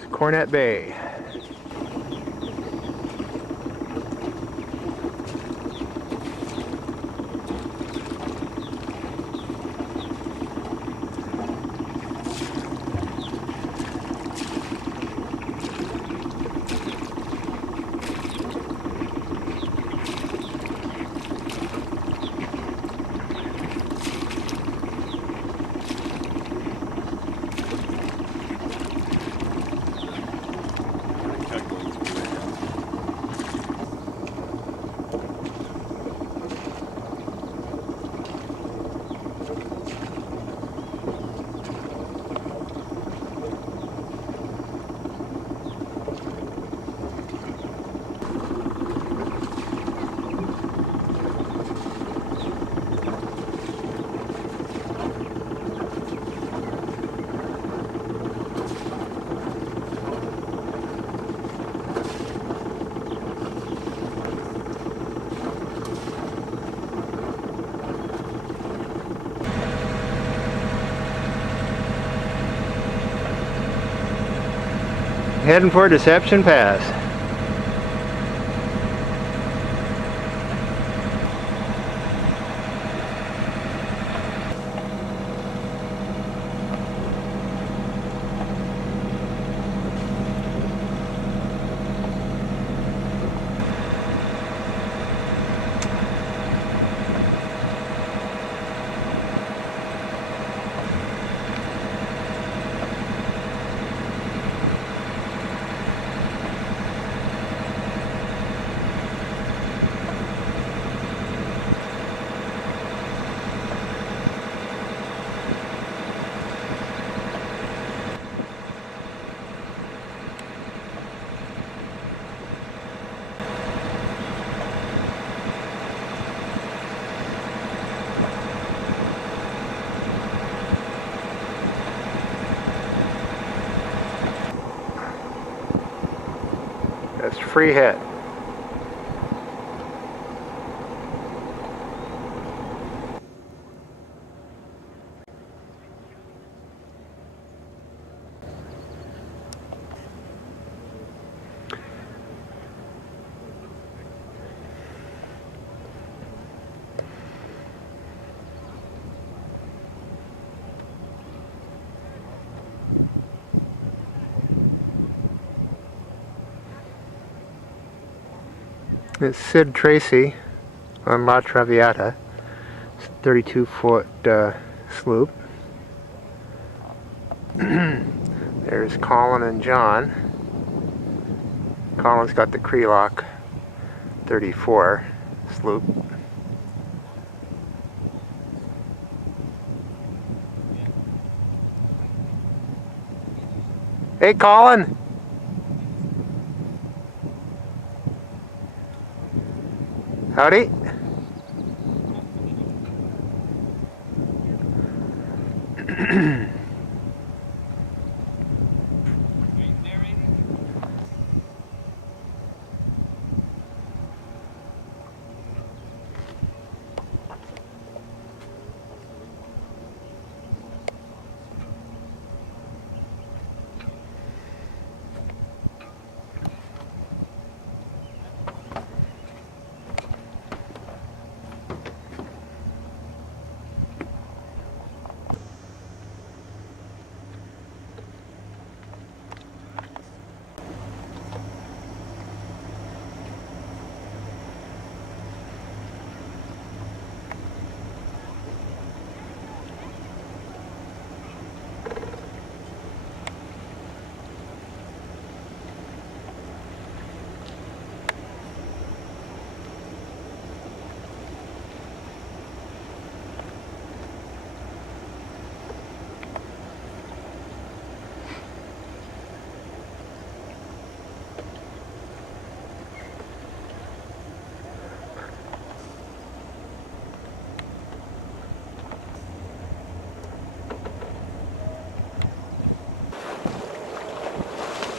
is Cornet Bay. Heading for Deception Pass. That's free head. It's Sid Tracy on La Traviata. It's a 32-foot sloop. There's Colin and John. Colin's got the Creelock 34 sloop. Hey, Colin! Howdy.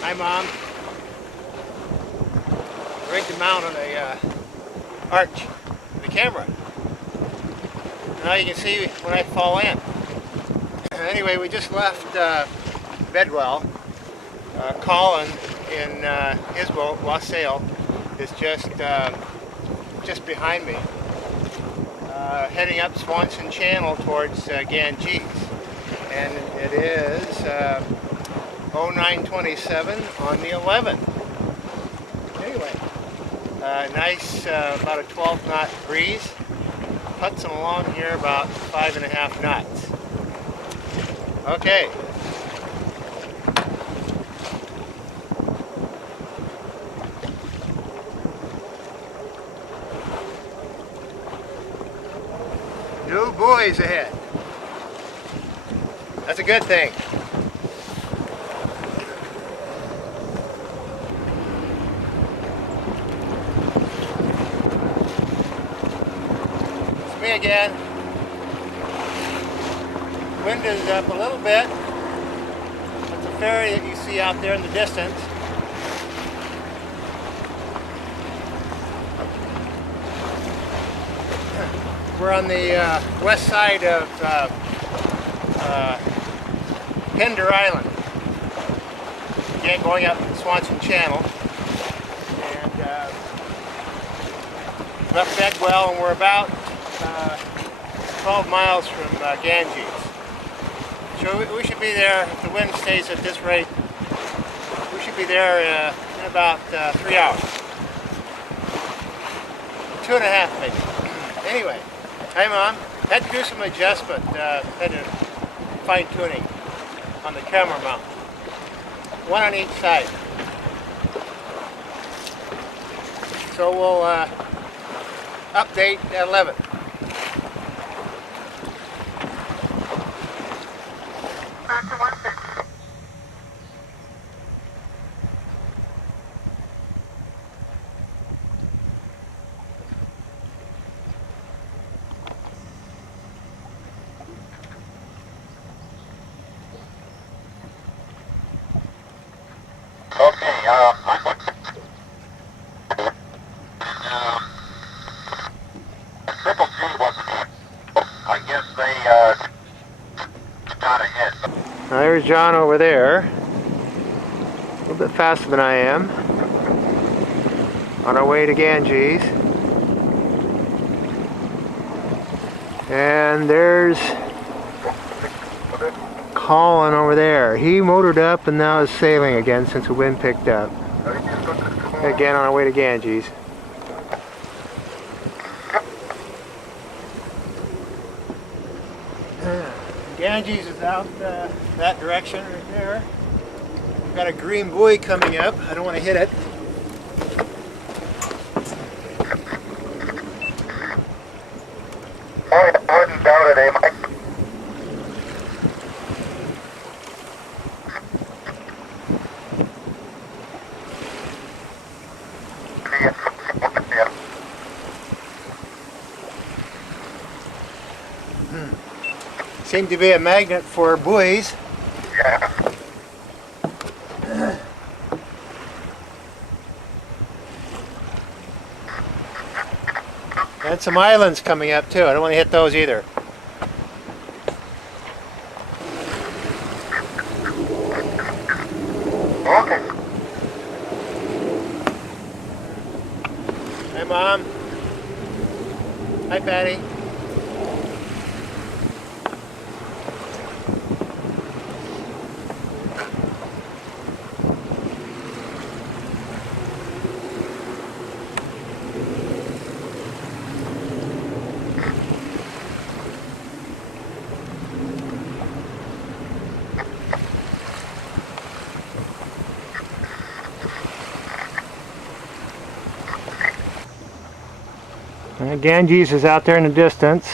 Hi, Mom. Rigged the mount on the arch of the camera. Now you can see when I fall in. Anyway, we just left Bedwell Colin in his boat, Wassail, is just behind me, heading up Swanson Channel towards Ganges, and it is 0927 on the 11th. Anyway, nice, about a 12 knot breeze, putzing along here about 5.5 knots. Okay. New buoys ahead. That's a good thing. It's me again. Wind is up a little bit. That's a ferry that you see out there in the distance. We're on the west side of Pender Island. Again, going up Swanson Channel. And we've left Bedwell, and we're about 12 miles from Ganges. So we should be there, if the wind stays at this rate, we should be there in about 3 hours. 2.5 maybe. Anyway. Hi Mom, had to do some adjustment, had to fine tuning on the camera mount. One on each side. So we'll update at 11. Okay, Triple G wasn't here. I guess they got ahead. Now there's John over there, a little bit faster than I am, on our way to Ganges. And there's Colin over there. He motored up and now is sailing again since the wind picked up. Again on our way to Ganges. Ganges is out that direction right there. We've got a green buoy coming up. I don't want to hit it. Pardon down today, Mike. Seemed to be a magnet for buoys. Yeah. And some islands coming up too. I don't want to hit those either. Okay. Hi Mom. Hi Patty. Ganges is out there in the distance.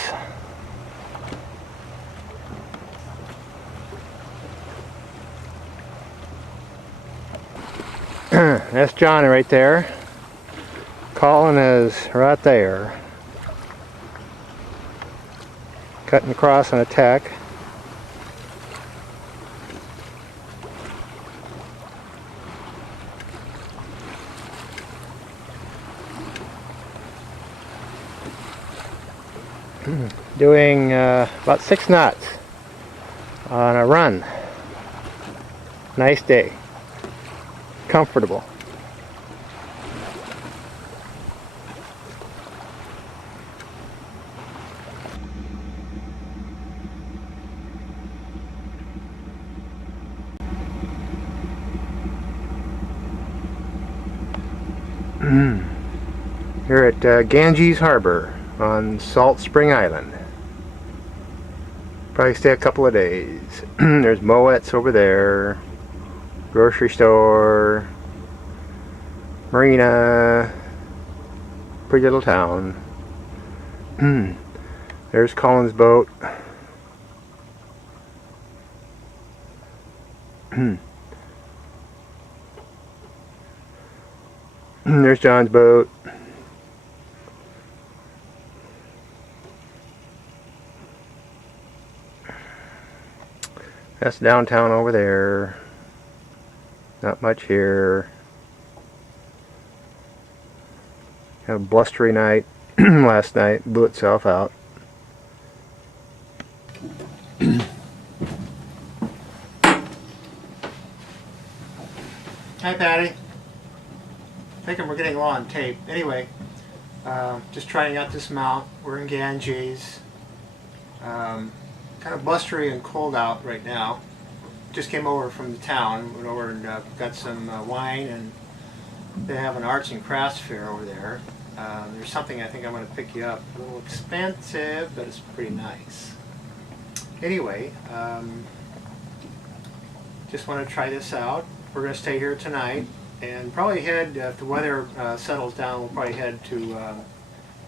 That's Johnny right there. Colin is right there. Cutting across on a tack. Doing about 6 knots on a run. Nice day. comfortable. Here at Ganges Harbor on Salt Spring Island. Probably stay a couple of days. There's Moet's over there, grocery store, marina, pretty little town. There's Colin's boat. There's John's boat. That's downtown over there. Not much here. Had a blustery night last night. Blew itself out. Hi, Patty. Thinking we're getting low on tape. Anyway, just trying out this mount. We're in Ganges. Kind of blustery and cold out right now. Just came over from the town. Went over and got some wine, and they have an arts and crafts fair over there. There's something I think I'm going to pick you up. A little expensive, but it's pretty nice. Anyway, just want to try this out. We're going to stay here tonight, and probably head, if the weather settles down, we'll probably head to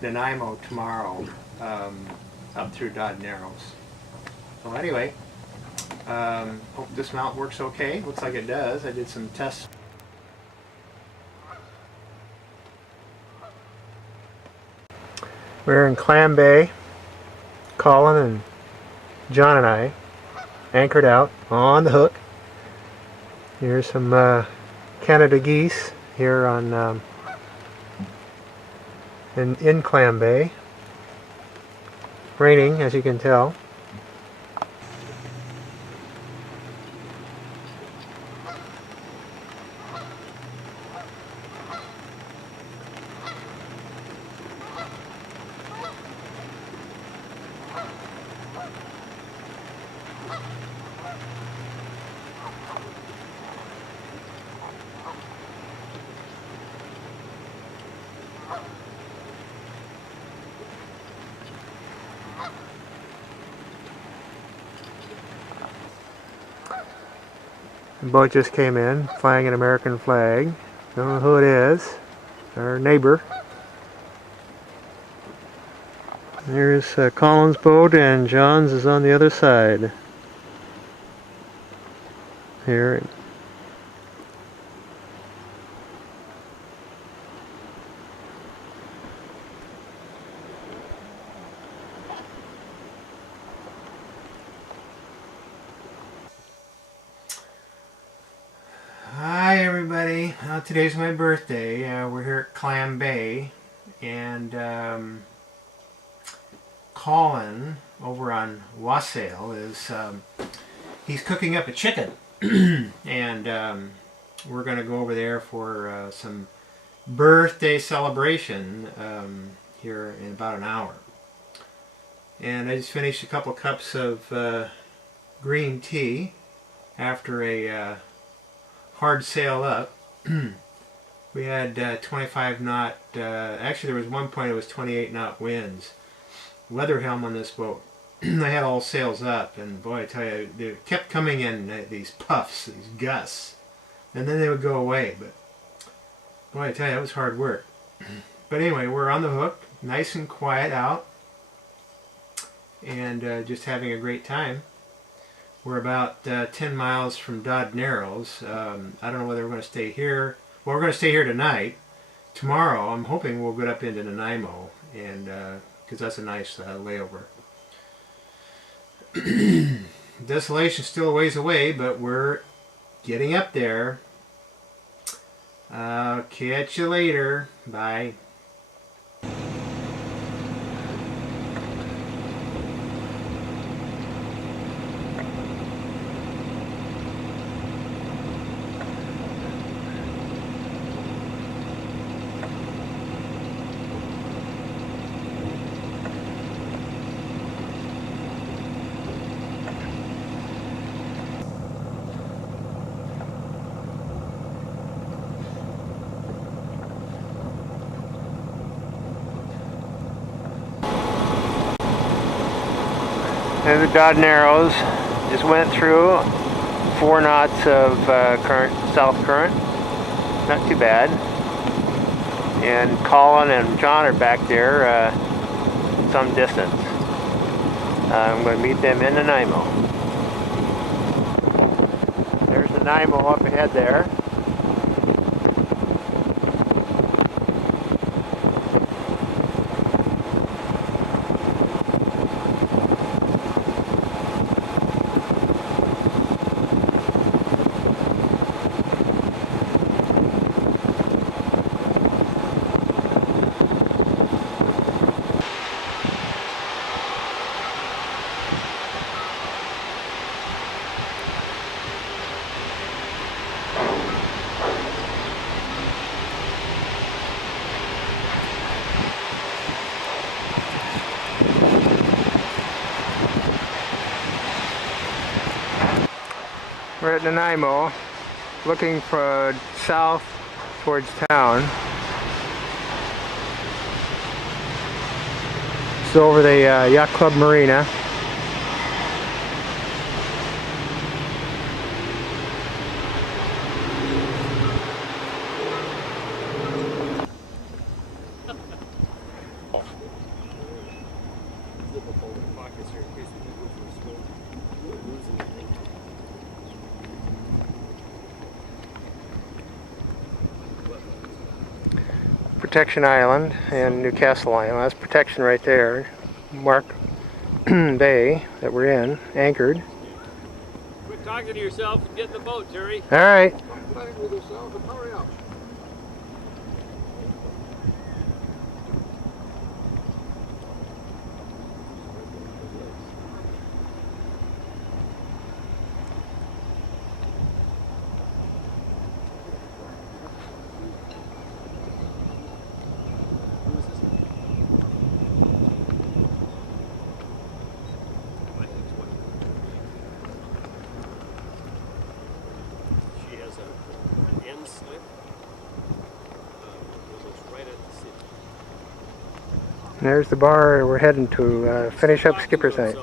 Nanaimo tomorrow, up through Dardanelles. So anyway, hope this mount works okay. Looks like it does. I did some tests. We're in Clam Bay. Colin and John and I anchored out on the hook. Here's some Canada geese here on in Clam Bay. Raining, as you can tell. The boat just came in, flying an American flag. Don't know who it is. Our neighbor. There's Colin's boat, and John's is on the other side. Here. Hi everybody, today's my birthday. We're here at Clam Bay, and Colin over on Wassail is he's cooking up a chicken and we're gonna go over there for some birthday celebration here in about an hour. And I just finished a couple cups of green tea after a hard sail up. We had 25 knot, actually there was one point it was 28 knot winds. Weather helm on this boat. I had all sails up, and boy, I tell you, they kept coming in these puffs, these gusts, and then they would go away. But boy, I tell you, that was hard work. But anyway, we're on the hook, nice and quiet out, and just having a great time. We're about 10 miles from Dardanelles. I don't know whether we're going to stay here. Well, we're going to stay here tonight. Tomorrow, I'm hoping we'll get up into Nanaimo, and because that's a nice layover. Desolation's still a ways away, but we're getting up there. Catch you later. Bye. And the Dardanelles just went through 4 knots of current, south current. Not too bad. And Colin and John are back there some distance. I'm going to meet them in Nanaimo. There's Nanaimo up ahead there. We're at Nanaimo, looking for south towards town. It's over the Yacht Club Marina. Protection Island and Newcastle Island. That's protection right there. Mark Bay that we're in, anchored. Quit talking to yourself and get in the boat, Terry. All right. Stop playing with yourself and hurry up. She has an end slip. Goes right at the city. There's the bar we're heading to finish up Skipper's Night.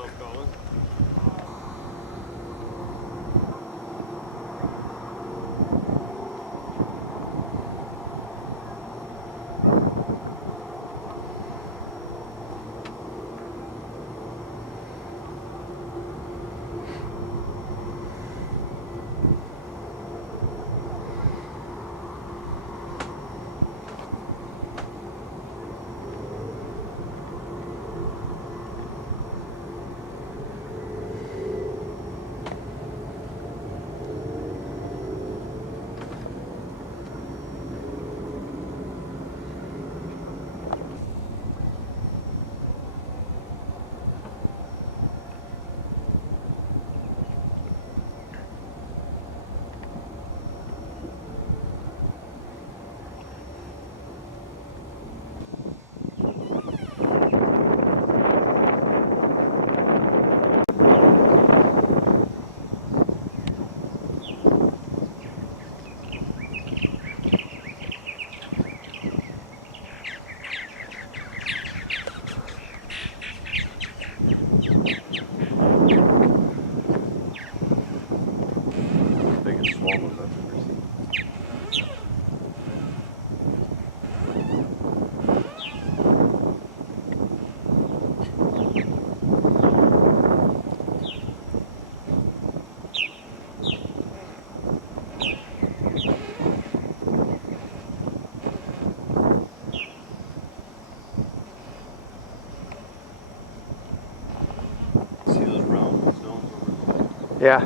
Yeah.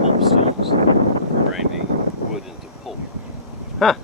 Pulp stones for grinding wood into pulp. Huh.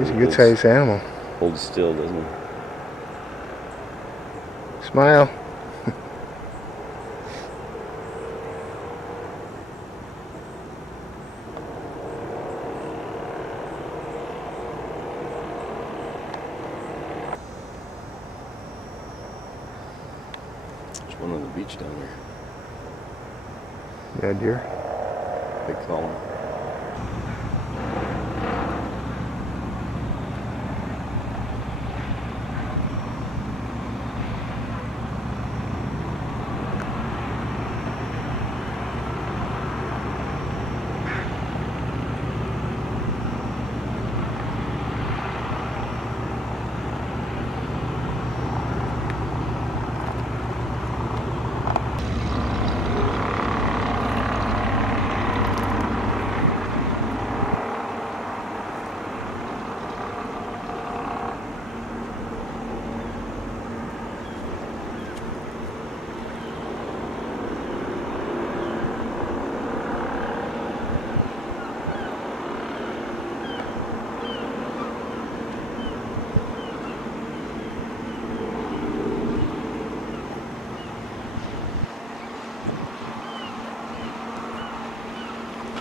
He's a good sized animal. Holds still, doesn't he? Smile. There's one on the beach down Yeah, there. dear. Big column.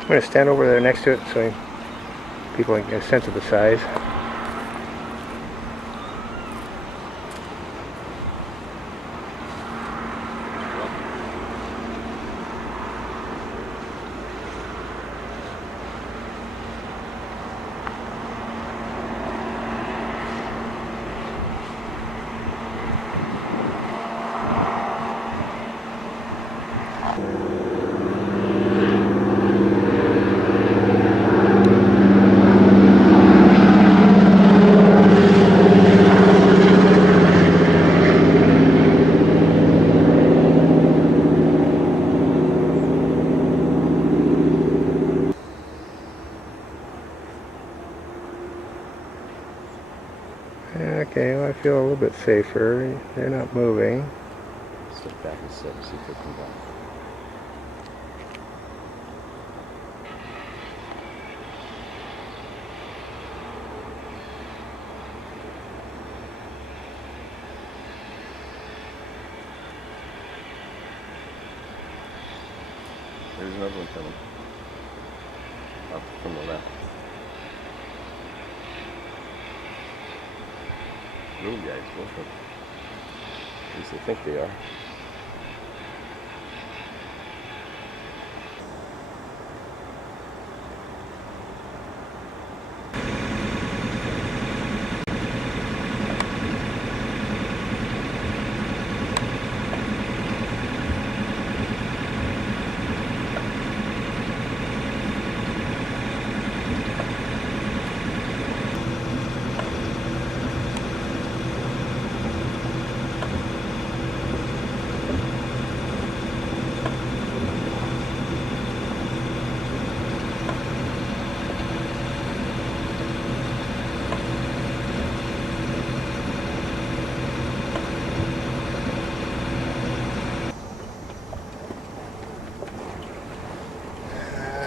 I'm going to stand over there next to it so people can get a sense of the size. Okay, well, I feel a little bit safer. They're not moving. Step back a step, see if they come back. There's another one coming. Up from the left. Little guys, both of them. At least they think they are.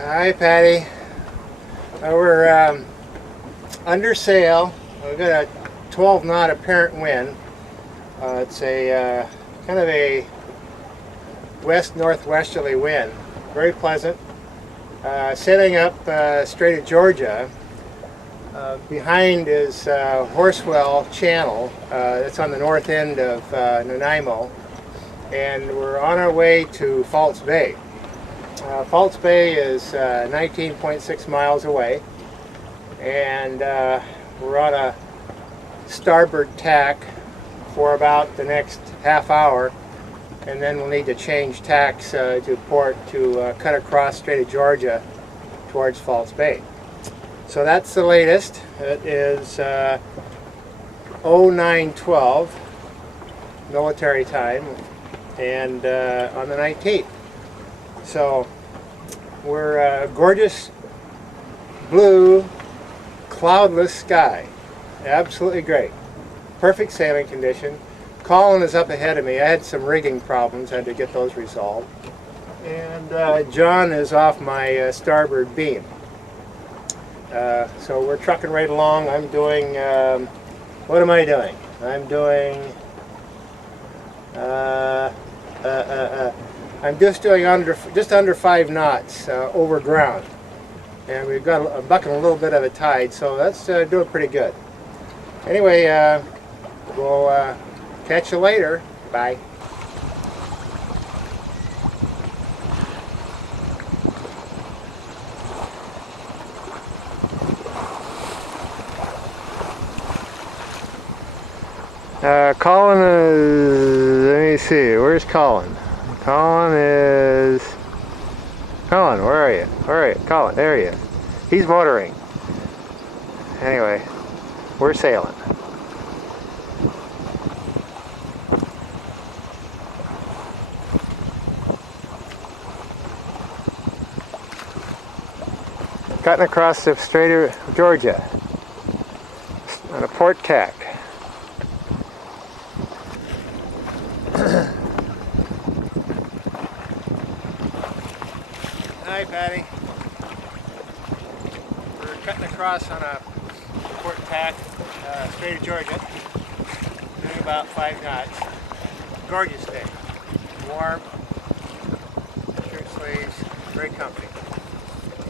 Hi, Patty. We're under sail. We've got a 12 knot apparent wind. It's a kind of a west-northwesterly wind. Very pleasant. Sailing up Strait of Georgia. Behind is Horsewell Channel. That's on the north end of Nanaimo. And we're on our way to False Bay. False Bay is 19.6 miles away, and we're on a starboard tack for about the next half hour, and then we'll need to change tacks to port to cut across Strait of Georgia towards False Bay. So that's the latest. It is 0912 military time, and on the 19th. So we're gorgeous blue, cloudless sky. Absolutely great. Perfect sailing condition. Colin is up ahead of me. I had some rigging problems, had to get those resolved. And John is off my starboard beam. So we're trucking right along. I'm doing, what am I doing? I'm doing, I'm just doing just under 5 knots over ground. And we've got bucking a little bit of a tide, so that's doing pretty good. Anyway, we'll catch you later. Bye. Colin is, let me see, where's Colin? Colin, where are you? Where are you? Colin, there he is. He's motoring. Anyway, we're sailing. Cutting across the Strait of Georgia on a port tack. Hi, Patty. We're cutting across on a port tack, Strait of Georgia, doing about 5 knots. Gorgeous day. Warm, shirt sleeves, very comfy.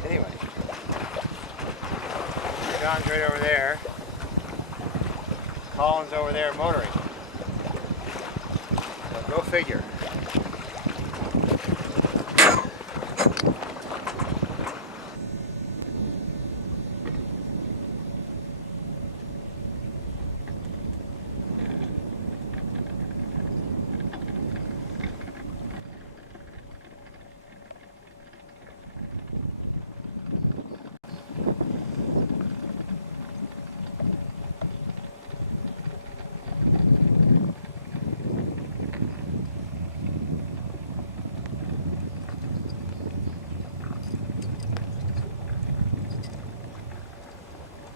Anyway, John's right over there. Colin's over there motoring. So go figure.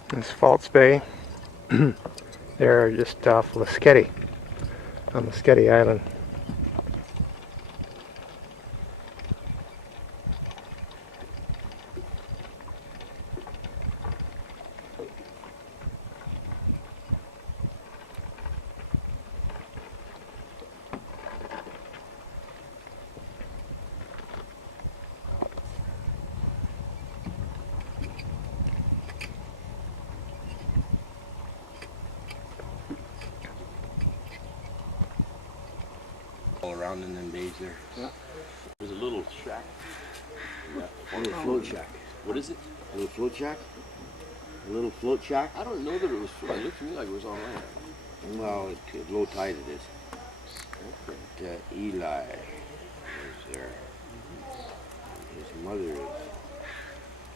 This False Bay. They're just off Lasqueti, on Lasqueti Island. Around in them days there. Yeah. There's a little shack. A little float shack. What is it? A little float shack? A little float shack? I don't know that it was. It looked to me like it was on land. Well, at low tide it is. But Eli is there. His mother is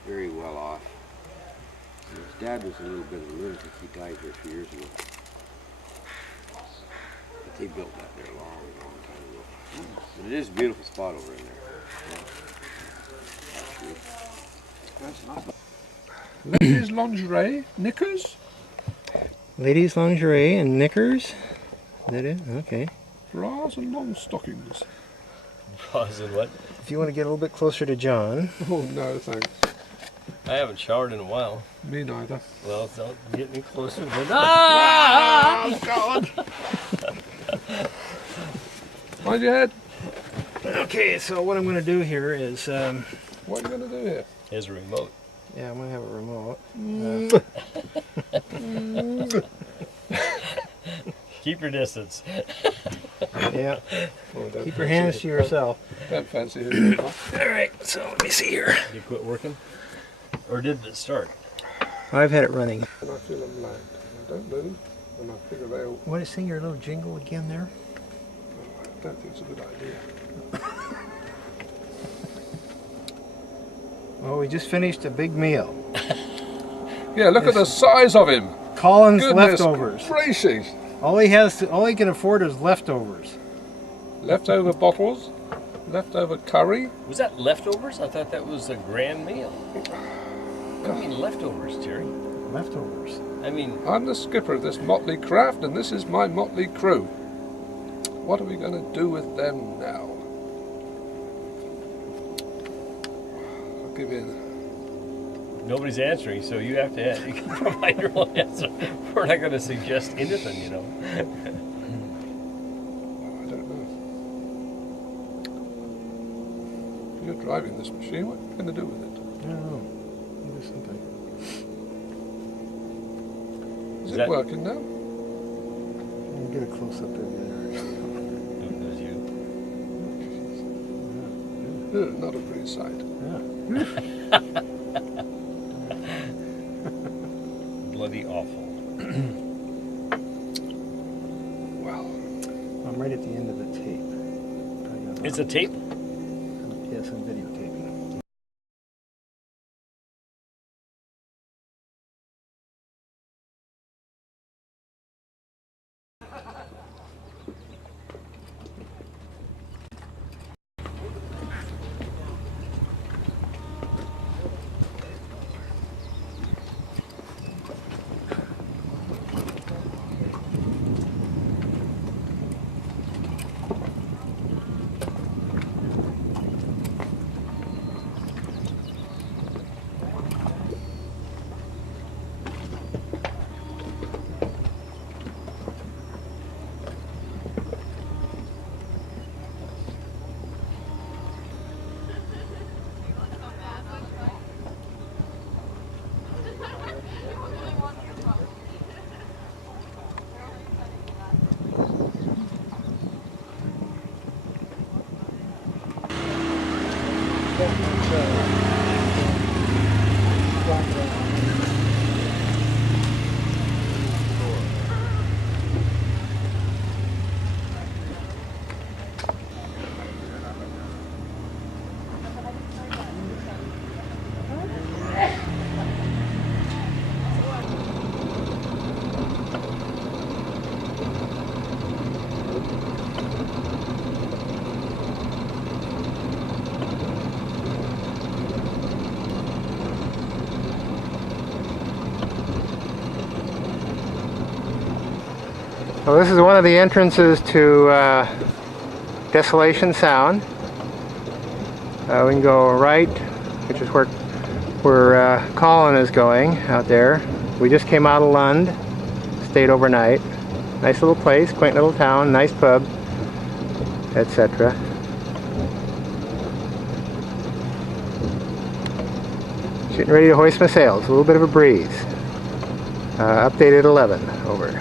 very well off. And his dad was a little bit of a lunatic. He died here a few years ago. But they built that there a long time ago. But it is a beautiful spot over in there. Ladies' lingerie, knickers, Ladies' lingerie and knickers. Is that it? Okay. bras and long stockings. Bras and what? If you want to get a little bit closer to John. Oh no, thanks. I haven't showered in a while. Me neither. Well, it's not getting closer than ah! God! Mind your head. Okay, so what I'm going to do here is, What are you going to do here? Here's a remote. yeah, I'm going to have a remote. Keep your distance. Yeah, Oh, don't keep your fancy hands it. to yourself. Don't fancy who All right, so let me see here. Did you quit working? Or did it start? I've had it running. And I feel them land. I don't move, and I figure they'll. Want to sing your little jingle again there? I don't think it's a good idea. Well, we just finished a big meal. Yeah, look at the size of him. Colin's Goodness leftovers. gracious. All he can afford is leftovers. Leftover bottles, leftover curry. Was that leftovers? I thought that was a grand meal. What do you mean leftovers, Terry? Leftovers. I mean, I'm the skipper of this motley craft, and this is my motley crew. What are we going to do with them now? I'll give in. Nobody's answering, so you have to you can provide your own answer. We're not going to suggest anything, you know. I don't know. You're driving this machine. What are you going to do with it? I don't know. Maybe something. Is Is it that- working now? I'll get a close up there. There's you. Not a pretty sight. Bloody awful. Well, I'm right at the end of the tape. It's a tape? Yes, I'm videotaping. Well, this is one of the entrances to Desolation Sound. We can go right, which is where Colin is going out there. We just came out of Lund, stayed overnight. Nice little place, quaint little town, nice pub, etc. Getting ready to hoist my sails. A little bit of a breeze. Updated 11, over.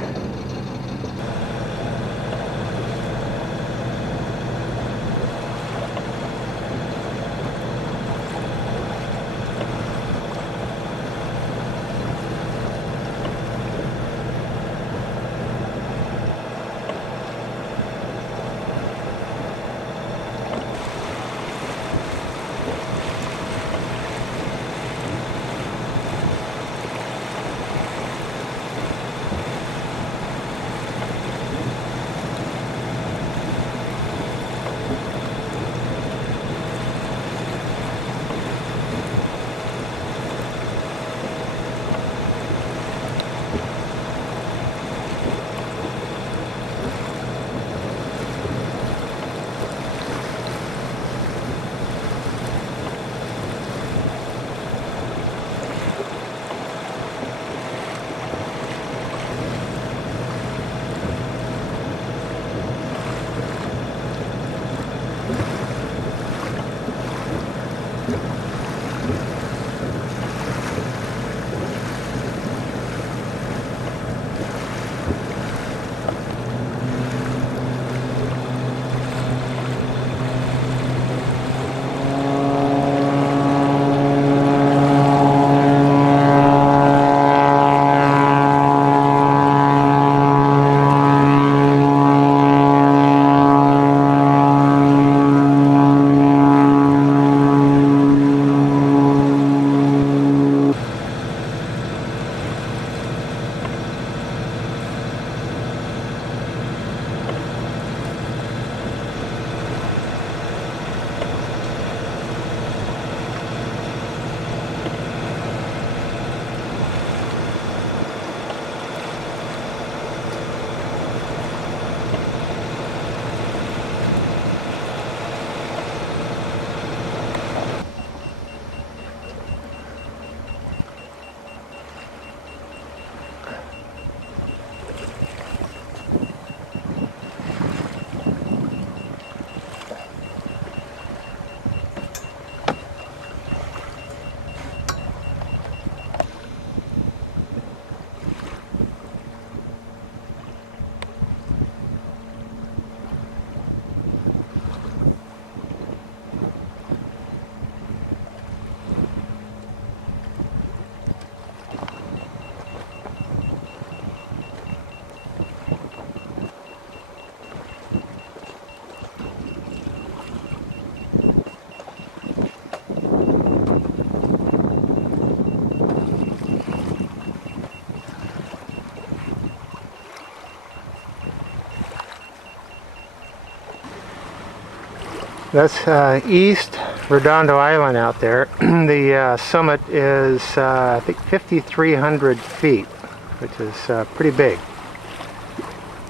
That's East Redondo Island out there. The summit is, I think, 5,300 feet, which is pretty big.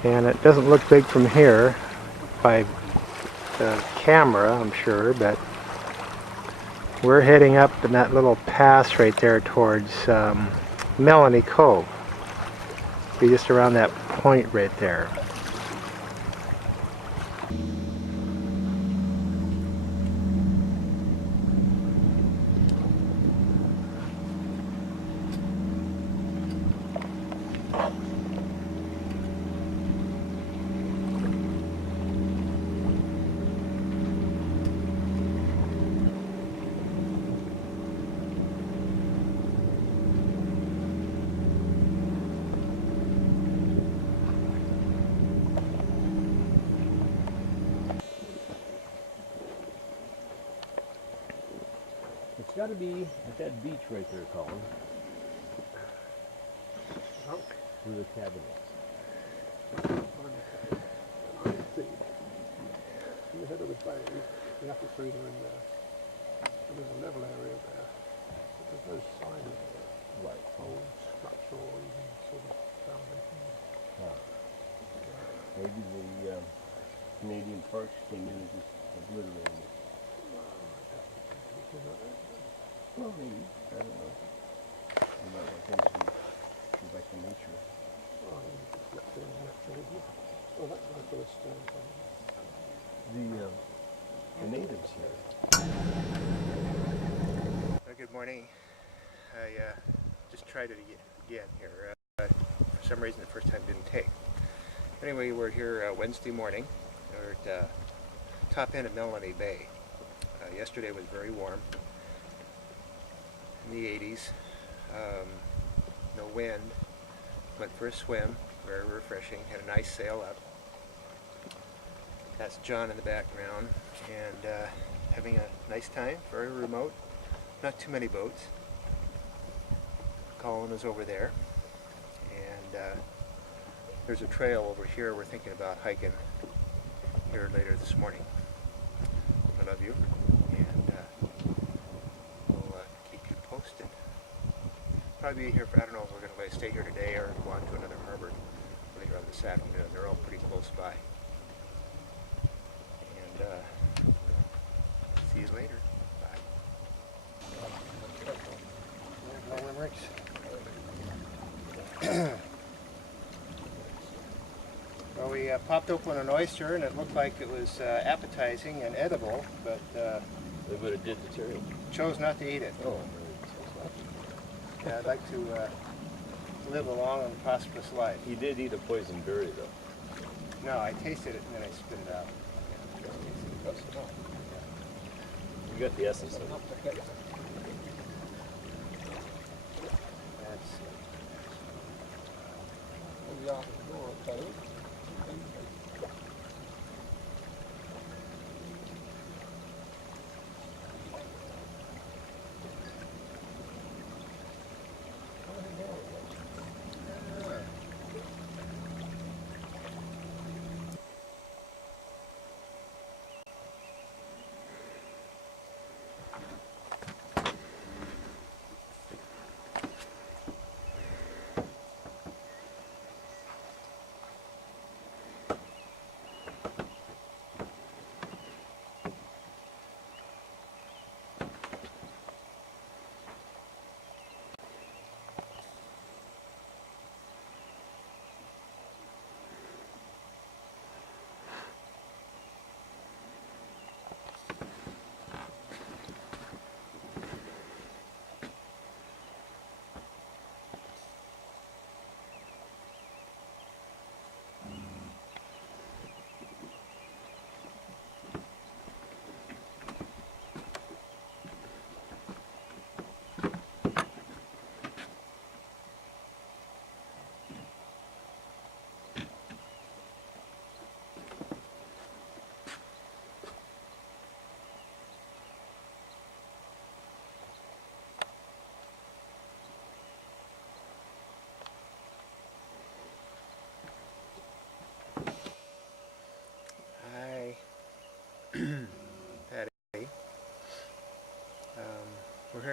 And it doesn't look big from here by the camera, I'm sure, but we're heading up in that little pass right there towards Melanie Cove. Be just around that point right there. It's got to be at that beach right there, Colin. Where the cabin is. In the head of the bay, the apple trees are in there. And there's a level area there. But there's no sign of old structure or even sort of foundation. Maybe the Canadian Parks came in and just obliterated it. Well, maybe. I don't know. You might want things to go back to nature. Oh, that guy's got a stone from The natives here. Good morning. I just tried it again here. For some reason the first time didn't take. Anyway, we're here Wednesday morning. We're at the top end of Melanie Bay. Yesterday was very warm, in the 80s. No wind. Went for a swim, very refreshing. Had a nice sail up. That's John in the background, and having a nice time, very remote. Not too many boats. Colin is over there, and there's a trail over here we're thinking about hiking here later this morning. I love you, and we'll keep you posted. Probably be here for, I don't know if we're going to stay here today or go on to another harbor later on this afternoon. They're all pretty close by. And see you later. Bye. Limericks. Well, we popped open an oyster and it looked like it was appetizing and edible, but They would have did the Terry. chose not to eat it. Oh. Yeah, I'd like to live a long and prosperous life. He did eat a poison berry, though. No, I tasted it and then I spit it out. You got the essence of it. That's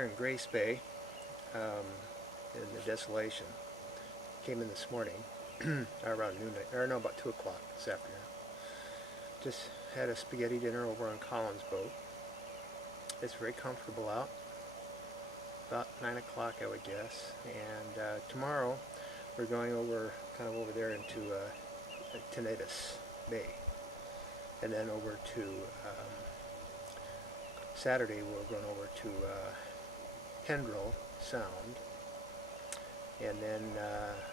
in Grace Bay in the Desolation. Came in this morning around noon, or no, about 2 o'clock this afternoon. Just had a spaghetti dinner over on Collins Boat. It's very comfortable out. About 9 o'clock, I would guess. And tomorrow we're going over, kind of over there into Tenedos Bay. And then over to Saturday we're going over to Pendrell Sound. And then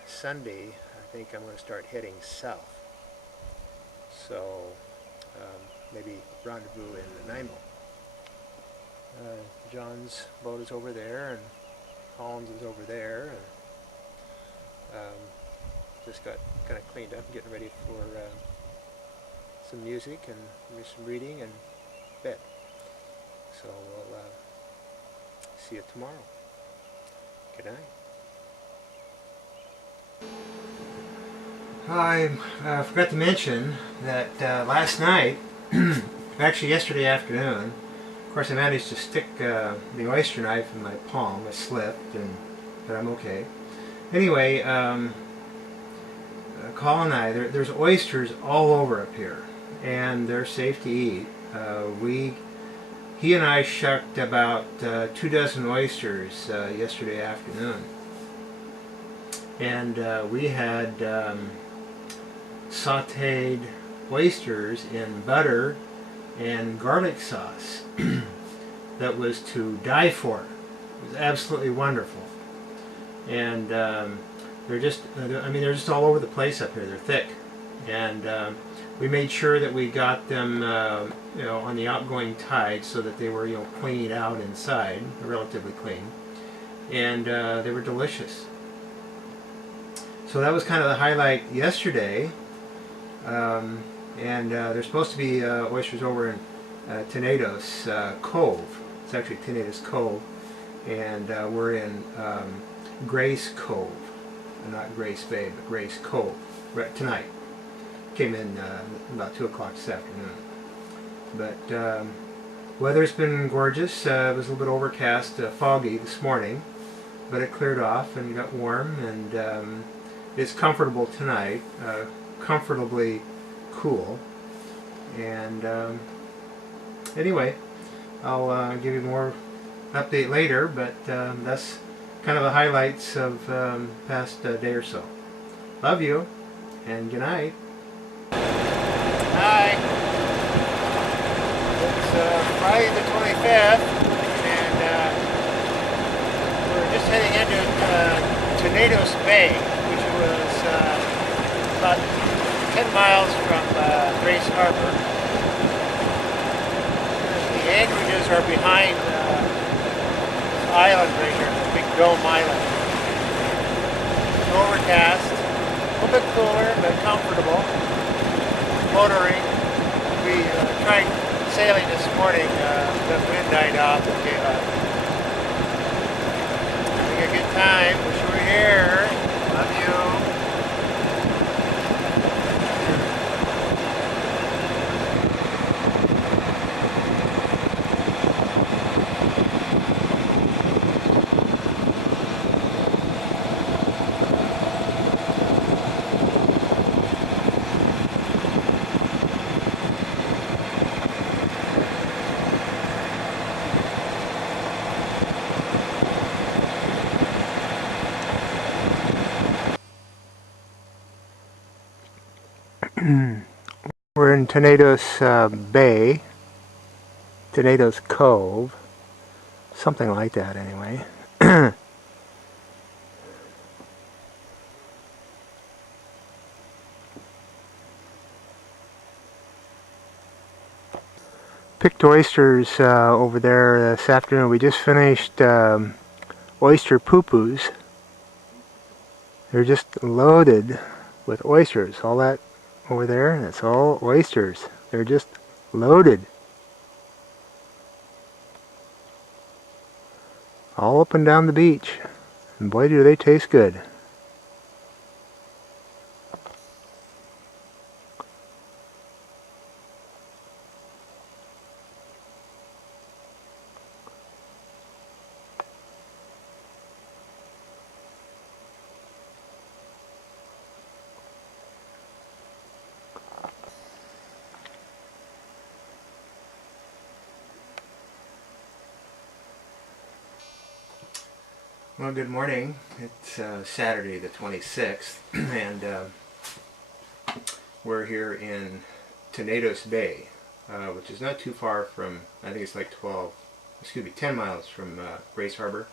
Sunday I think I'm going to start heading south. So maybe rendezvous in Nanaimo. John's boat is over there, and Collins is over there, and just got kind of cleaned up, getting ready for some music and maybe some reading and bed. So we'll see you tomorrow. Good night. I forgot to mention that last night, actually yesterday afternoon, of course I managed to stick the oyster knife in my palm. It slipped, but I'm okay. Anyway, Colin and I, there's oysters all over up here, and they're safe to eat. He and I shucked about 2 dozen oysters yesterday afternoon. And we had sauteed oysters in butter and garlic sauce that was to die for. It was absolutely wonderful. And they're just all over the place up here. They're thick. And we made sure that we got them on the outgoing tide so that they were cleaned out inside, relatively clean. And they were delicious. So that was kind of the highlight yesterday, and there's supposed to be oysters over in Tenedos Cove. It's actually Tenedos Cove, and we're in Grace Cove, not Grace Bay, but Grace Cove, right tonight. Came in about 2 o'clock this afternoon. But weather's been gorgeous. It was a little bit overcast, foggy this morning, but it cleared off and got warm, and it's comfortable tonight, comfortably cool. And anyway, I'll give you more update later, but that's kind of the highlights of past day or so. Love you, and good night. Hi. It's Friday the 25th, and we're just heading into Tenedos Bay, which was about 10 miles from Grace Harbor. The anchorages are behind this island right here, the Big Dome Island. It's overcast, a little bit cooler but comfortable. Motoring. We tried sailing this morning, the wind died off and gave up. Having a good time. Wish you were here. Love you. We're in Tenedos Bay, Tenedos Cove, something like that anyway. Picked oysters over there this afternoon. We just finished oyster poo-poos. They're just loaded with oysters. All that over there, that's all oysters. They're just loaded. All up and down the beach. And boy, do they taste good. Well, good morning. It's Saturday the 26th, and we're here in Tenedos Bay, which is not too far from, I think it's like 10 miles from Grace Harbor,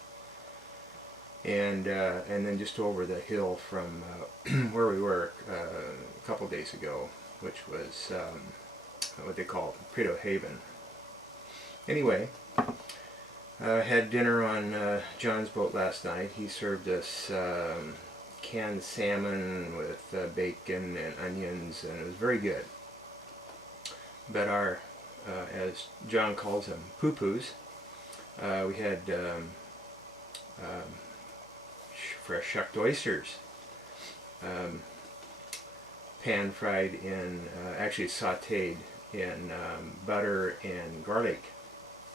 and then just over the hill from where we were a couple days ago, which was what they call Prado Haven. Anyway, had dinner on John's boat last night. He served us canned salmon with bacon and onions, and it was very good. But our, as John calls them, poo-poos, we had fresh shucked oysters, pan-fried in, actually sautéed in butter and garlic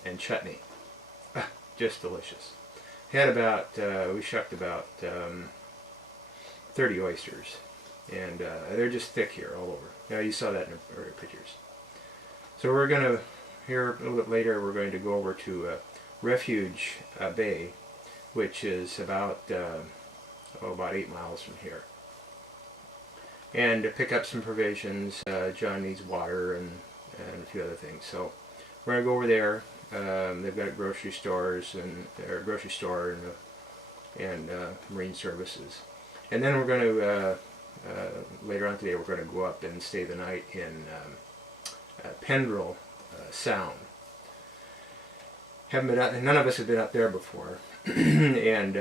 and chutney. Just delicious. Had about, we shucked about 30 oysters, and they're just thick here all over. Yeah, you saw that in the earlier pictures. So we're going to, here a little bit later, we're going to go over to Refuge Bay, which is about 8 miles from here, and to pick up some provisions. John needs water and a few other things. So we're going to go over there. They've got grocery stores and or grocery store and marine services, and then we're going to later on today we're going to go up and stay the night in Pendrell Sound. Haven't been up, none of us have been up there before, and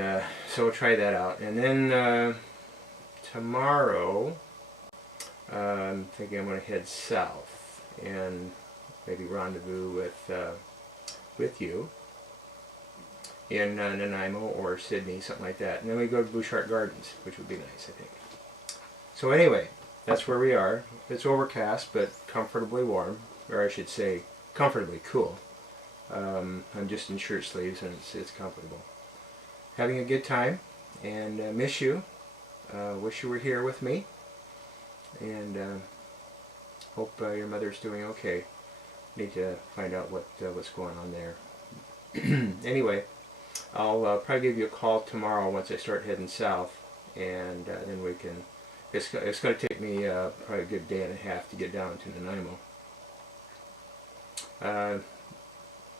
so we'll try that out. And then tomorrow, I'm thinking I'm going to head south and maybe rendezvous with you in Nanaimo or Sydney, something like that. And then we go to Bouchard Gardens, which would be nice, I think. So anyway, that's where we are. It's overcast, but comfortably warm, or I should say, comfortably cool. I'm just in shirt sleeves, and it's comfortable. Having a good time, and miss you. Wish you were here with me, and hope your mother's doing okay. Need to find out what's going on there. Anyway, I'll probably give you a call tomorrow once I start heading south, and then we can. It's going to take me probably a good day and a half to get down to Nanaimo.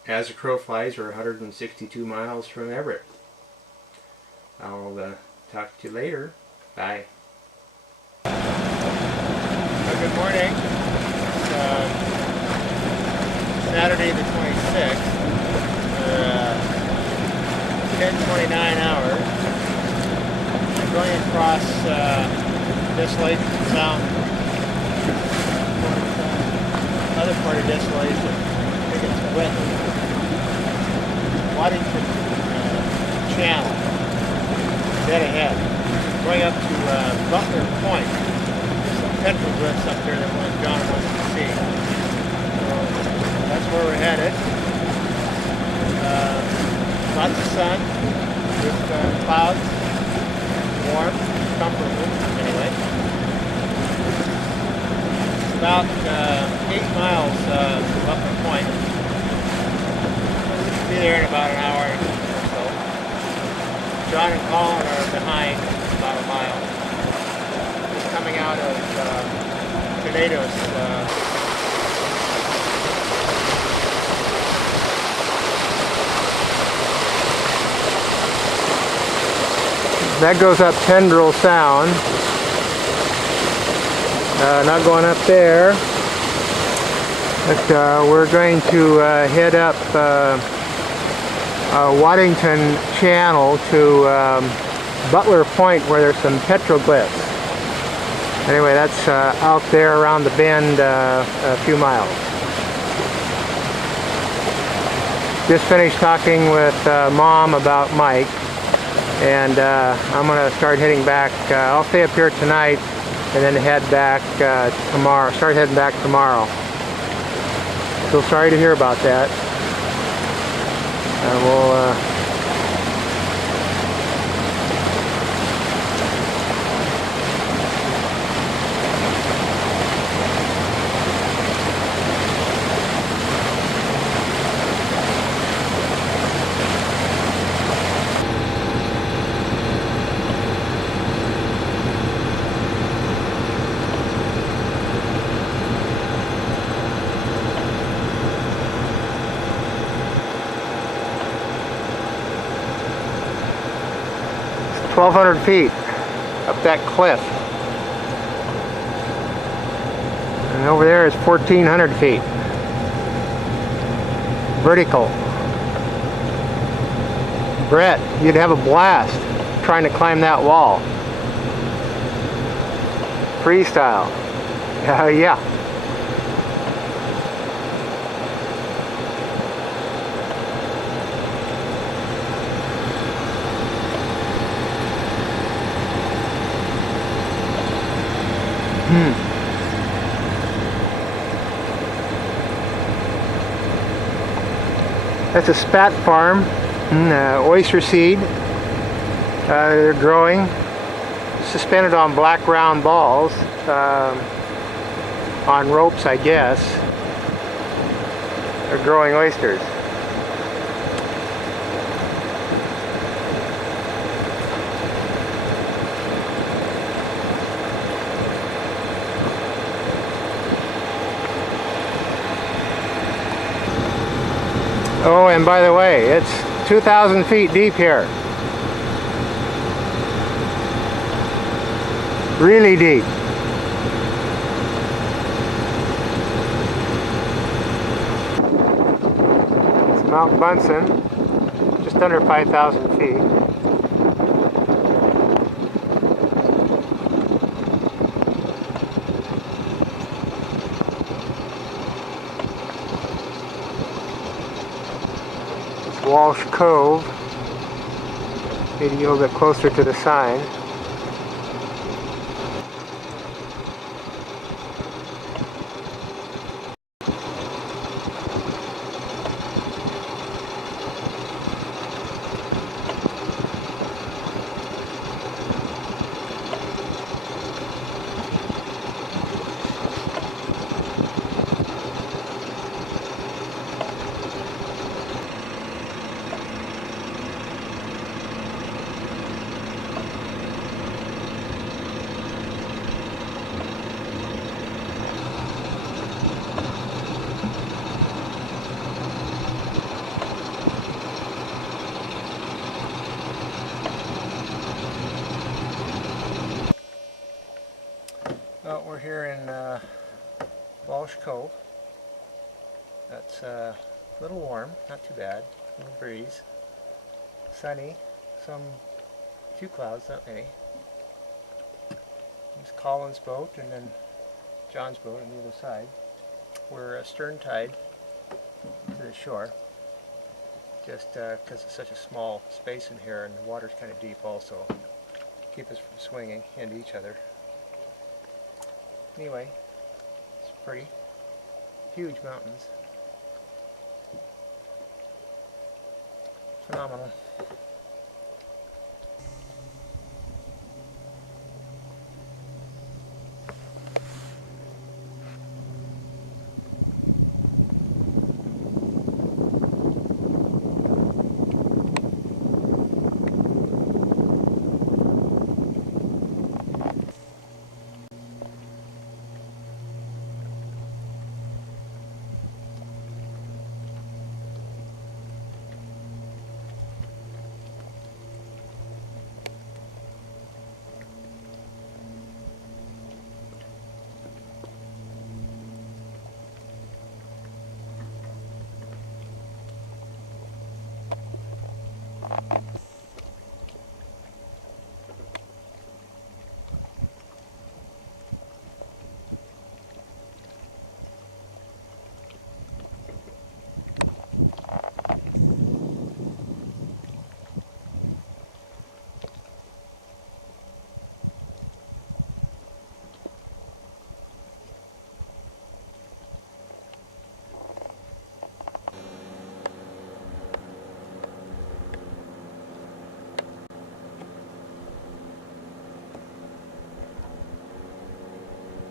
As the crow flies, we're 162 miles from Everett. I'll talk to you later. Bye. Good morning. Saturday the 26th, for 10:29 hours. I'm going across this lake sound, other part of this lake, I think it's wet. Waddington Channel, dead ahead. Going up to Butler Point. There's some petroglyphs up there that John wants to see. That's where we're headed. Lots of sun, with clouds, warm, comfortable, anyway. It's about 8 miles from Butler Point. We should be there in about an hour or so. John and Colin are behind about a mile. Just coming out of Tenedos. That goes up Pendrell Sound. Not going up there. But we're going to head up Waddington Channel to Butler Point, where there's some petroglyphs. Anyway, that's out there around the bend a few miles. Just finished talking with Mom about Mike. And I'm going to start heading back. I'll stay up here tonight and then head back tomorrow. Start heading back tomorrow. So sorry to hear about that. We'll 1,200 feet up that cliff. And over there is 1,400 feet. Vertical. Brett, you'd have a blast trying to climb that wall. Freestyle. Yeah. That's a spat farm, oyster seed. They're growing, suspended on black round balls, on ropes, I guess. They're growing oysters. Oh, and by the way, it's 2,000 feet deep here. Really deep. It's Mount Bunsen, just under 5,000 feet. Walsh Cove, maybe a little bit closer to the sign. Well, we're here in Walsh Cove. That's a little warm, not too bad. A little breeze. Sunny, few clouds, not many. There's Colin's boat and then John's boat on the other side. We're stern tide to the shore, just because it's such a small space in here and the water's kind of deep also. Keep us from swinging into each other. Anyway, it's pretty. Huge mountains. Phenomenal.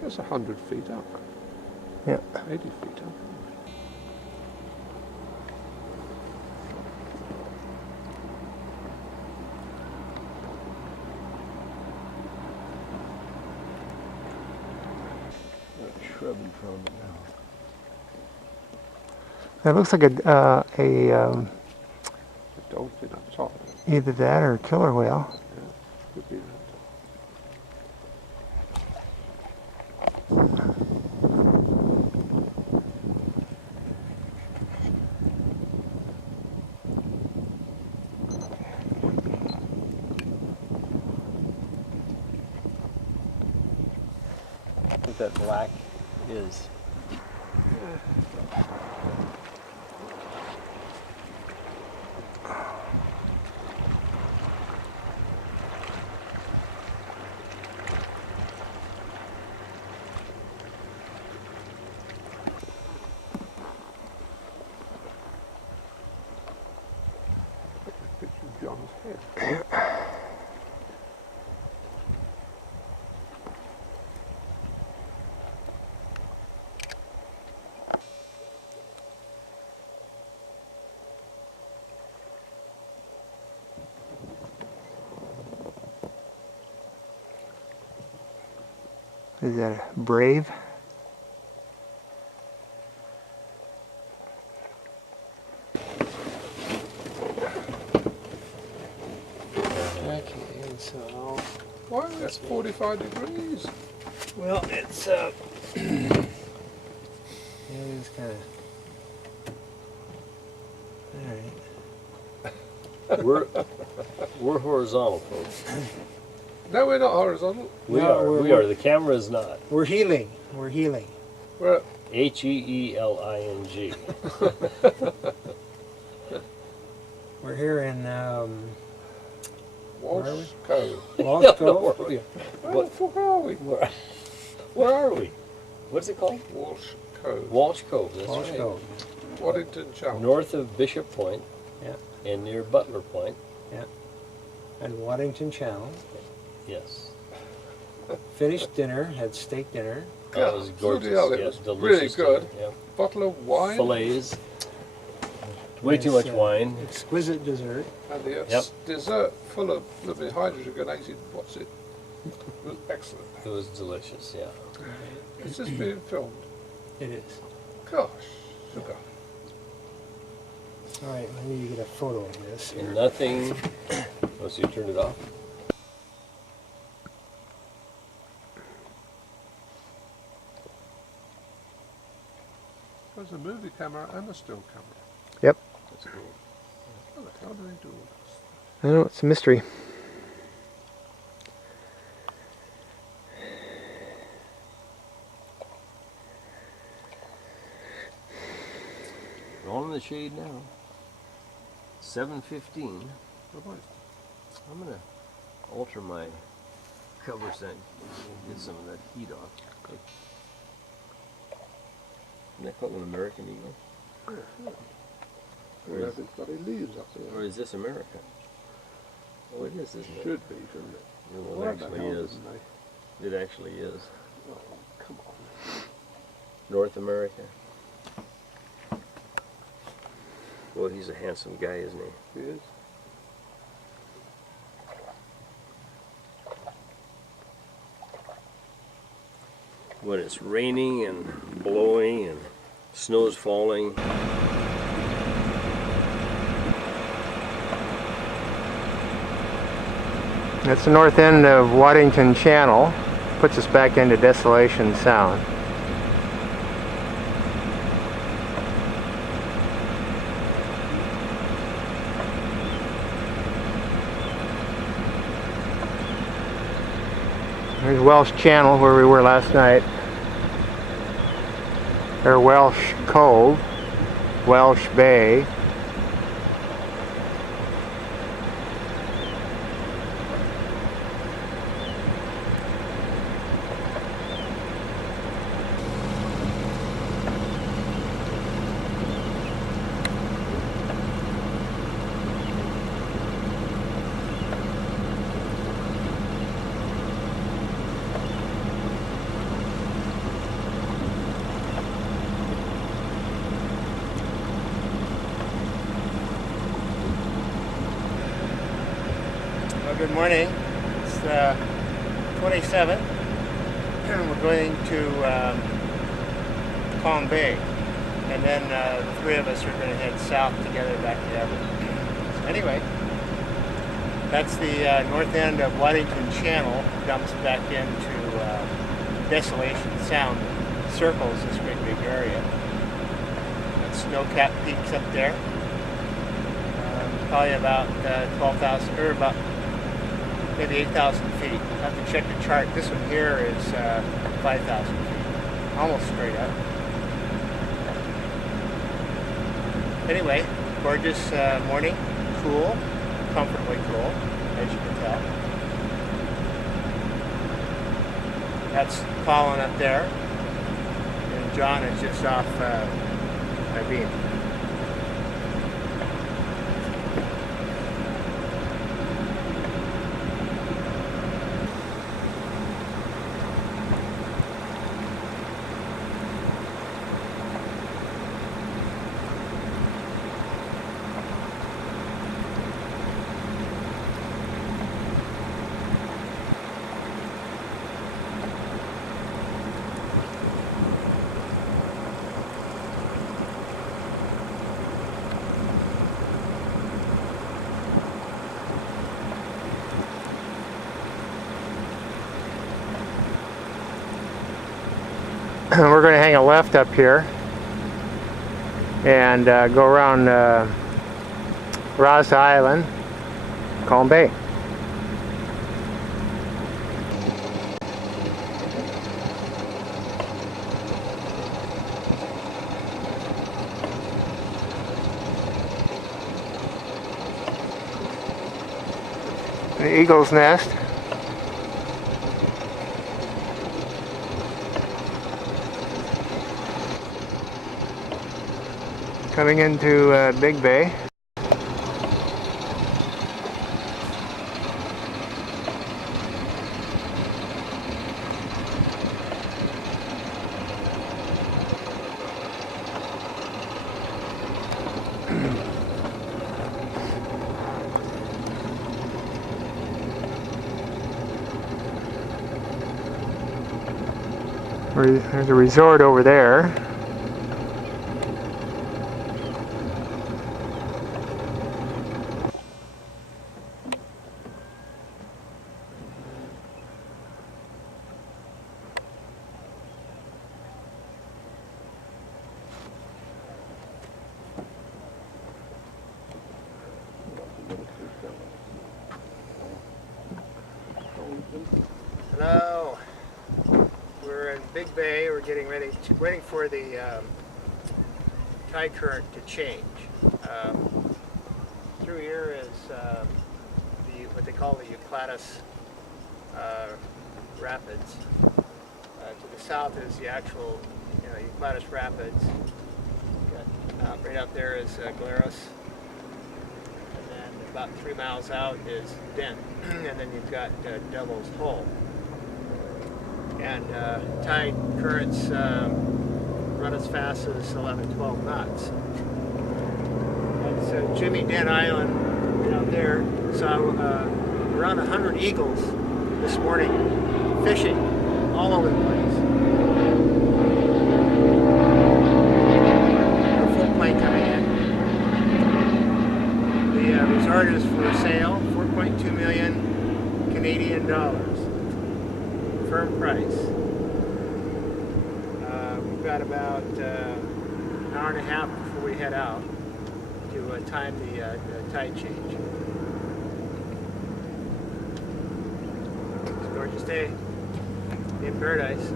That's 100 feet up. Yeah. 80 feet up. Shrub in front of it now. It looks like A dolphin up top. either that or a killer whale. Could be that. I think that black is. Picture of John's head. Is that a brave? Okay, so why that's 45 degrees? Well, it's yeah, it's kind of. All right. We're horizontal, folks. No, we're not horizontal. We No, are. We are. The camera is not. We're healing. We're healing. We're HEELING. We're here in Walsh Cove. Walsh Yeah, Cove. where are we? Where the fuck are we? Where are we? What's it called? Walsh Cove. Walsh Cove. That's Walsh right. Cove. Waddington Channel. North of Bishop Point. Yeah. And near Butler Point. And Waddington Channel. Yes. Finished dinner. Had steak dinner. That was bloody gorgeous. hell, it Yeah, was delicious really good. dinner, Yeah. Bottle of wine. Fillets. Way too much Nice, wine. Exquisite dessert. And the Yep. dessert full of bloody hydrogenated, what's it? It was excellent. It was delicious. Yeah. Is this being filmed? It is. Gosh, sugar. All right, let me get a photo of this. And nothing. Oh, so you turned it off? There's a movie camera and a still camera. Yep. That's cool. How the hell do they do all this? I know it's a mystery. We're all in the shade now. 7:15. Right. I'm gonna alter my cover set. Get some of that heat off. Isn't that called an American Eagle? Or is, Everybody leaves up there. or is this America? Oh, it is, isn't it? Should be, shouldn't it? Well, Why it the actually hell is. didn't they? It actually is. Oh, come on. North America. Well, he's a handsome guy, isn't he? He is. When it's raining and blowing and snow's falling. That's the north end of Waddington Channel. Puts us back into Desolation Sound. There's Welsh Channel where we were last night. Or Welsh Cove, Welsh Bay. Well, good morning. It's 27th, and we're going to Palm Bay, and then the three of us are going to head south together back to Everett. So anyway, That's the north end of Waddington Channel, dumps back into Desolation Sound, circles this great big area. That snow-capped peaks up there. Probably about 12,000, or about maybe 8,000 feet. I have to check the chart. This one here is 5,000 feet, almost straight up. Anyway, gorgeous morning, cool, comfortably cool, as you can tell. That's Colin up there, and John is just off my beam. We're going to hang a left up here and go around Ross Island, Calm Bay. The Eagle's Nest. Coming into Big Bay. There's a resort over there. Hello. We're in Big Bay. We're getting ready, waiting for the tide current to change. Through here is what they call the Euclatis Rapids. To the south is the actual Euclatis Rapids. Right out there is Glarus. And then about 3 miles out is Dent. And then you've got Devil's Hole. And tide currents run as fast as 11-12 knots. That's Jimmy Dent Island right out there. Saw around 100 eagles this morning fishing all over the place. Full plane coming in. The resort is for sale, 4.2 million Canadian dollars. Firm price. We've got about an hour and a half before we head out to time the tide change. It's a gorgeous day in paradise.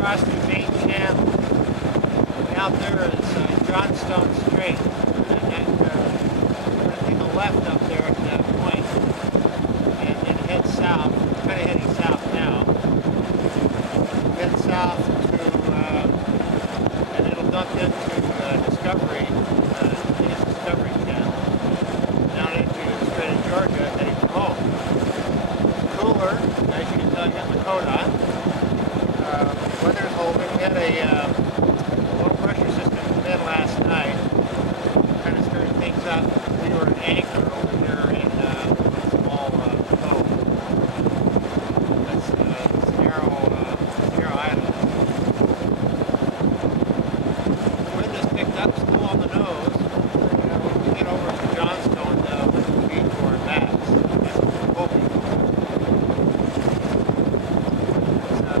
across the main channel. And out there is Johnstone Strait. And that, we're going to take a left up there at that point. And then head south. We're kind of heading south now. Head south to, and it'll dump into Discovery, Discovery Channel. Down into the Strait of Georgia, heading for home. Cooler, as you can tell, I got my coat on. Weather's holding. We had a low pressure system in bed last night. Kind of stirred things up. We were an anchor over there in a small boat. That's narrow island. The wind has picked up, still on the nose. When we get over to Johnstone, the wind will be to our backs. That's what we're hoping for.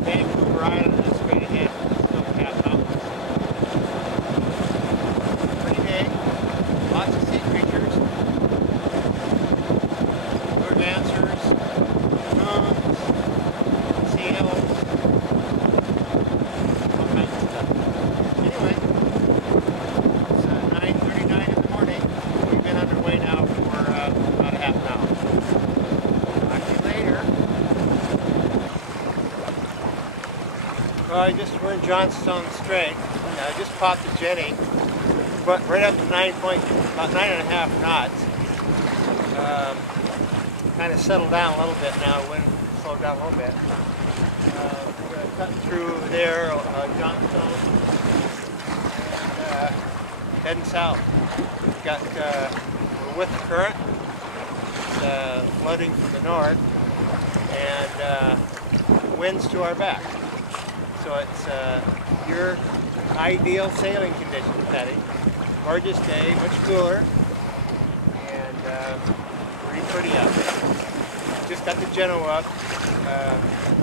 Vancouver Island is straight ahead with the snow-capped mountains. Pretty day, lots of sea creatures, bird dancers, moons, seals, all kinds of stuff. Anyway, it's 9:39 in the morning. We've been underway now for about a half an hour. Talk to you later. Well, we're in Johnstone Strait. I just popped the Jenny, but right up to about 9.5 knots. Kind of settled down a little bit now. Wind slowed down a little bit. We're going to cut through there, Johnstone, and heading south. We've got we're with the current. It's flooding from the north, and winds to our back. So it's your ideal sailing conditions, Patty. Gorgeous day, much cooler, and pretty pretty out there. Just got the Genoa up.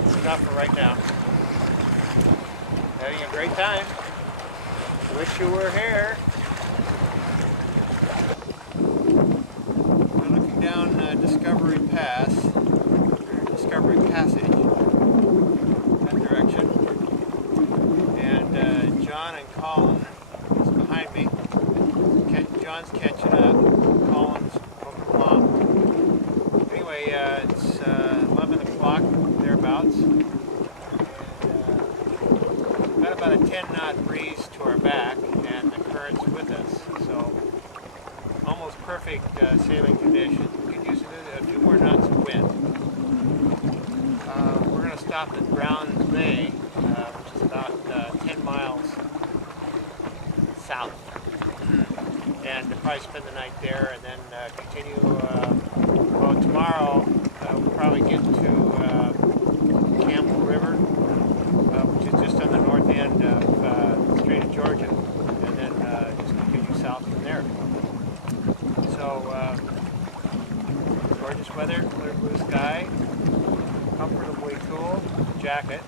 It's enough for right now. Having a great time. Wish you were here. We're looking down Discovery Pass, or Discovery Passage, that direction. John and Colin is behind me. John's catching up. Colin's moving along. Anyway, it's 11 o'clock, thereabouts. And got about a 10-knot breeze to our back, and the current's with us. So, almost perfect sailing conditions. We could use a few more knots of wind. We're going to stop at Browns Bay, which is about 10 miles south, and probably spend the night there, and then continue. Well, tomorrow we'll probably get to Campbell River, which is just on the north end of the Strait of Georgia, and then just continue south from there. So gorgeous weather, clear blue sky, comfortably cool, jacket,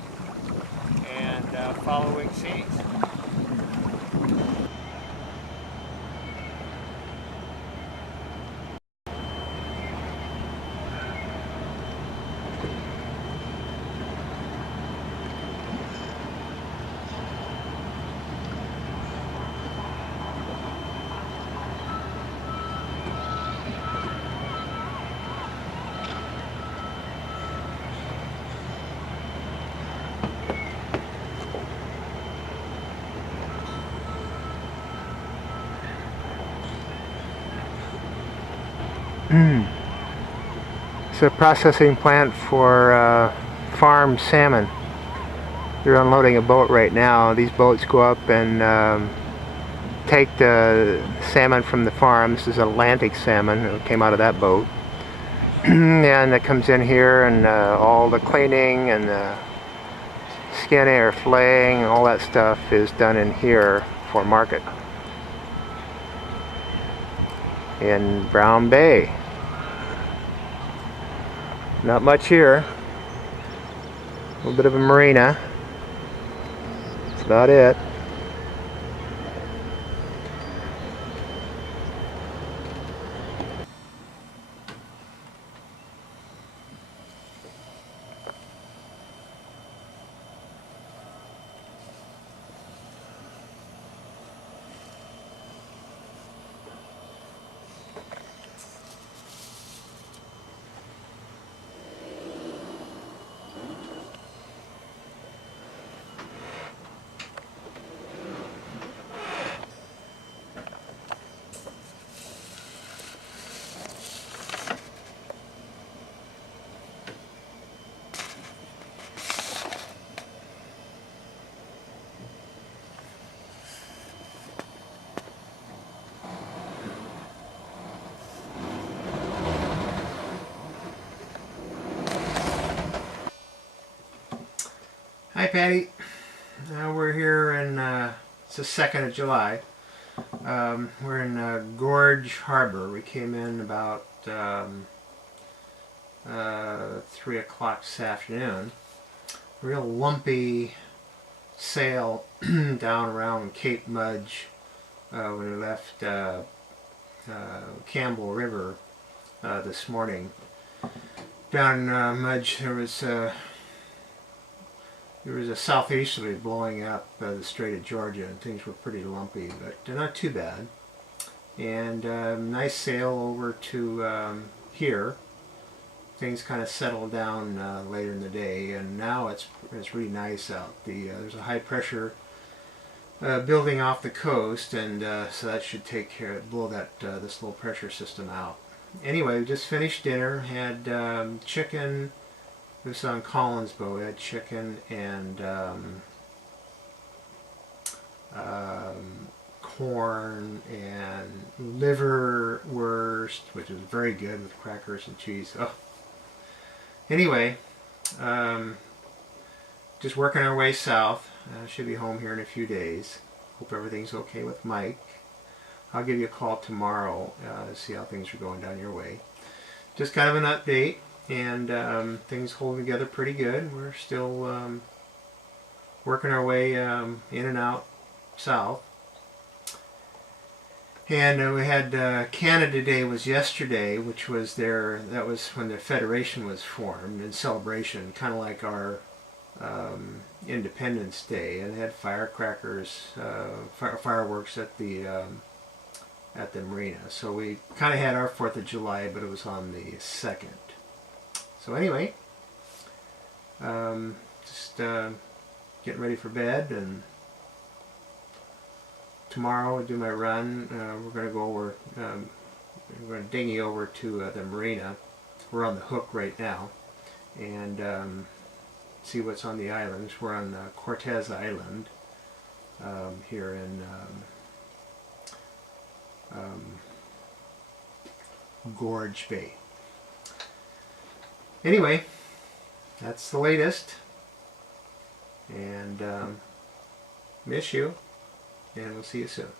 and following seas. It's a processing plant for farm salmon. They're unloading a boat right now. These boats go up and take the salmon from the farm. This is Atlantic salmon. It came out of that boat. And it comes in here, and all the cleaning and the skinning or filleting and all that stuff is done in here for market in Brown Bay. Not much here. A little bit of a marina. That's about it. Hi, Patty. We're here in, it's the 2nd of July. We're in Gorge Harbor. We came in about 3 o'clock this afternoon. Real lumpy sail down around Cape Mudge when we left Campbell River this morning. Down Mudge there was a southeasterly blowing up the Strait of Georgia, and things were pretty lumpy, but not too bad. And nice sail over to here. Things kind of settled down later in the day, and now it's really nice out. There's a high pressure building off the coast, and so that should blow this low pressure system out. Anyway, we just finished dinner. Had chicken. This was on Colin's boat. We had chicken and corn and liverwurst, which is very good with crackers and cheese. Oh. Anyway, just working our way south. Should be home here in a few days. Hope everything's okay with Mike. I'll give you a call tomorrow to see how things are going down your way. Just kind of an update, and things holding together pretty good. We're still working our way in and out south. And we had Canada Day was yesterday, which was that was when the Federation was formed in celebration, kind of like our Independence Day, and they had firecrackers, fireworks at the marina. So we kind of had our 4th of July, but it was on the 2nd. So anyway, just getting ready for bed, and tomorrow I'll do my run. We're going to go over, we're going to dinghy over to the marina. We're on the hook right now, and see what's on the islands. We're on Cortez Island here in Gorge Bay. Anyway, that's the latest, and miss you, and we'll see you soon.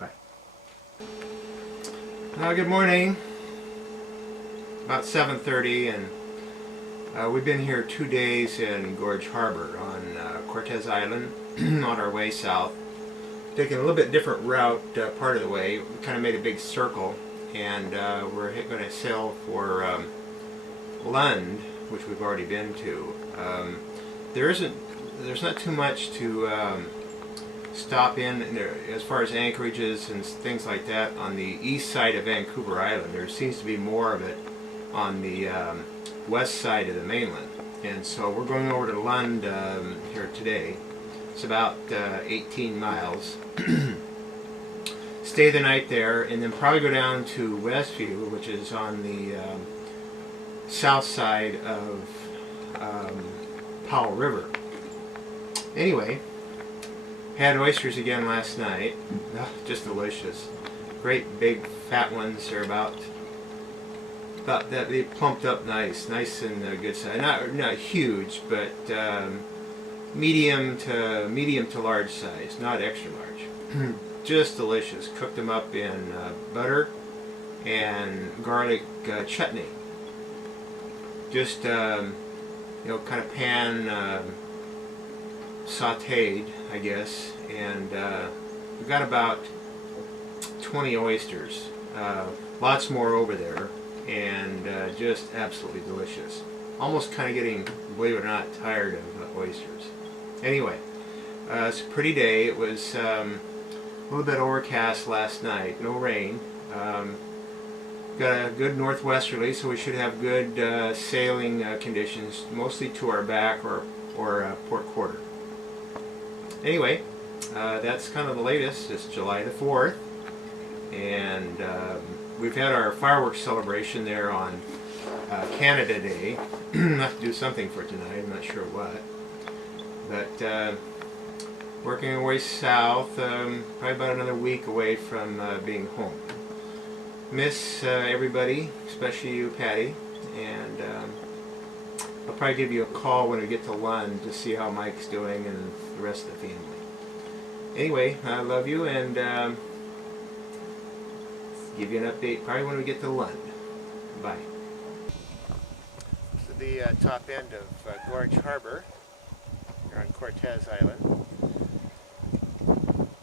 Bye. Good morning. About 7:30, and we've been here 2 days in Gorge Harbor on Cortez Island on our way south. Taking a little bit different route part of the way. We kind of made a big circle, and we're going to sail for Lund, which we've already been to. There's not too much to stop in there, as far as anchorages and things like that on the east side of Vancouver Island. There seems to be more of it on the west side of the mainland, and so we're going over to Lund here today. It's about 18 miles. Stay the night there, and then probably go down to Westview, which is on the south side of Powell River. Anyway, had oysters again last night. Just delicious. Great big fat ones. They're about that. They plumped up nice and good size. Not huge, but medium to large size, not extra large. Just delicious. Cooked them up in butter and garlic chutney. Just kind of pan sautéed, I guess. And we've got about 20 oysters. Lots more over there, and just absolutely delicious. Almost kind of getting, believe it or not, tired of oysters. Anyway, it's a pretty day. It was a little bit overcast last night, no rain. Got a good northwesterly, so we should have good sailing conditions, mostly to our back or port quarter. Anyway, that's kind of the latest. It's July the 4th, and we've had our fireworks celebration there on Canada Day. I'll have to do something for tonight, I'm not sure what. But working our way south, probably about another week away from being home. Miss everybody, especially you, Patty, and I'll probably give you a call when we get to Lund to see how Mike's doing and the rest of the family. Anyway, I love you, and give you an update probably when we get to Lund. Bye. This is the top end of Gorge Harbor. Here on Cortez Island.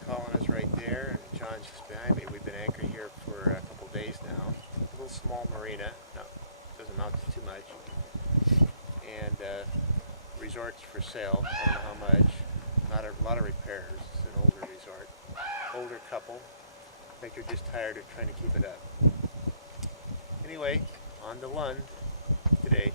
Colin is right there, and John's just behind me. We've been anchored here for a couple days now. A little small marina. No, doesn't amount to too much. And resorts for sale. I don't know how much. Not a lot of repairs. It's an older resort. Older couple. I think they're just tired of trying to keep it up. Anyway, on to Lund today.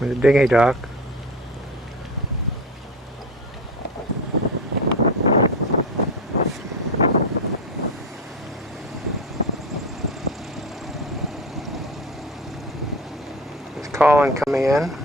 The dinghy dock. Is Colin coming in?